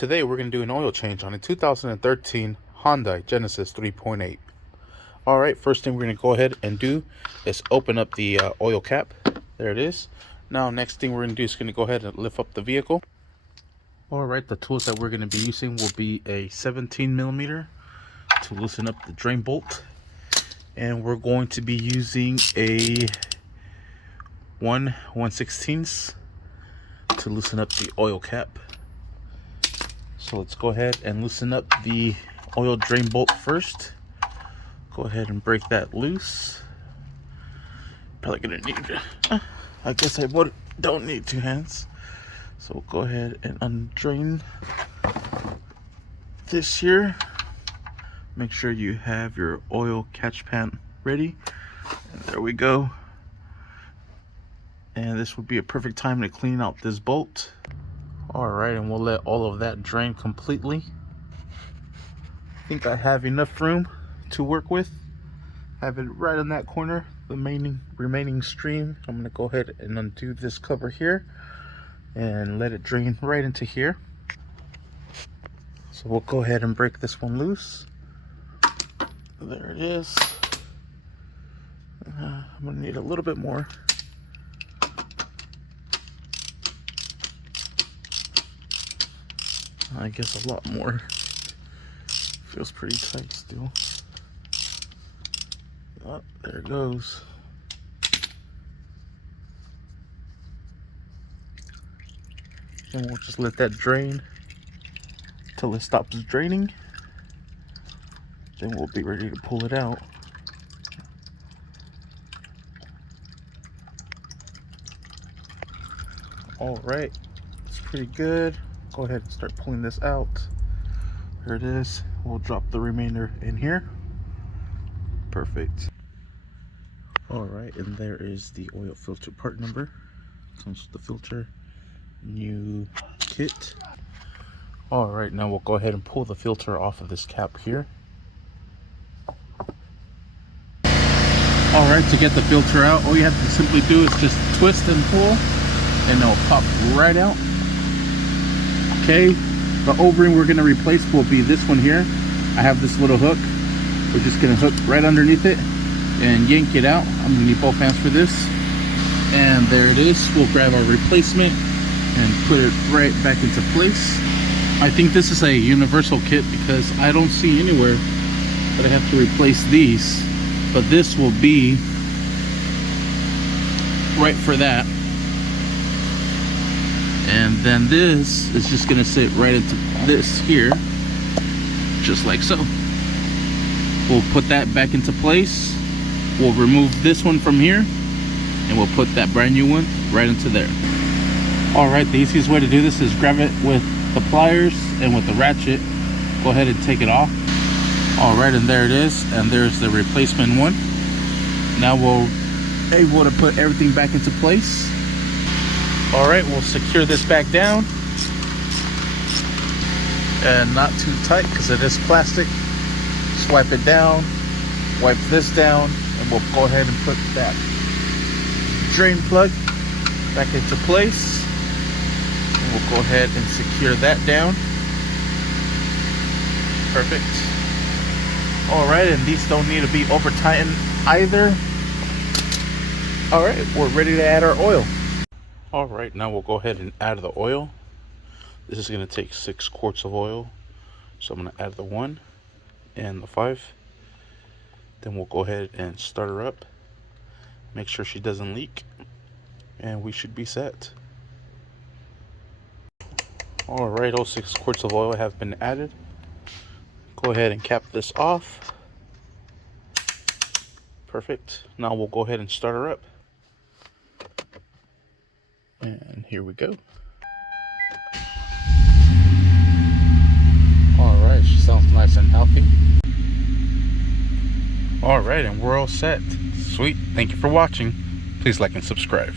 Today we're going to do an oil change on a 2013 Hyundai Genesis 3.8. Alright, first thing we're going to go ahead and do is open up the oil cap. There it is. Now next thing we're going to do is going to go ahead and lift up the vehicle. Alright, the tools that we're going to be using will be a 17mm to loosen up the drain bolt. And we're going to be using a 1/116 to loosen up the oil cap. So let's go ahead and loosen up the oil drain bolt first. Go ahead and break that loose. Probably gonna need, I guess I don't need two hands. So we'll go ahead and undrain this here. Make sure you have your oil catch pan ready. And there we go. And this would be a perfect time to clean out this bolt. Alright, and we'll let all of that drain completely. I think I have enough room to work with. Have it right in that corner, the remaining stream. I'm going to go ahead and undo this cover here and let it drain right into here. So we'll go ahead and break this one loose. There it is. I'm going to need a little bit more. I guess a lot more. Feels pretty tight still. Oh, there it goes. And we'll just let that drain till it stops draining. Then we'll be ready to pull it out. All right, it's pretty good. Go ahead and start pulling this out. There it is. We'll drop the remainder in here. Perfect. All right, and there is the oil filter part number. Comes with the filter, new kit. All right, now we'll go ahead and pull the filter off of this cap here. All right, to get the filter out, all you have to simply do is just twist and pull, and it'll pop right out. Okay, the O-ring we're going to replace will be this one here. I have this little hook. We're just going to hook right underneath it and yank it out. I'm going to need both hands for this. And there it is. We'll grab our replacement and put it right back into place. I think this is a universal kit because I don't see anywhere that I have to replace these. But this will be right for that. And then this is just gonna sit right into this here, just like so. We'll put that back into place. We'll remove this one from here, and we'll put that brand new one right into there. All right, the easiest way to do this is grab it with the pliers and with the ratchet. Go ahead and take it off. All right, and there it is, and there's the replacement one. Now we'll be able to put everything back into place. All right, we'll secure this back down, and not too tight because it is plastic. Swipe it down, wipe this down, and we'll go ahead and put that drain plug back into place. And we'll go ahead and secure that down. Perfect. All right, and these don't need to be over tightened either. All right, we're ready to add our oil. All right, now we'll go ahead and add the oil. This is going to take 6 quarts of oil. So I'm going to add the 1 and the 5. Then we'll go ahead and start her up. Make sure she doesn't leak. And we should be set. All right, all 6 quarts of oil have been added. Go ahead and cap this off. Perfect. Now we'll go ahead and start her up. And here we go. All right, she sounds nice and healthy. All right, and we're all set. Sweet. Thank you for watching. Please like and subscribe.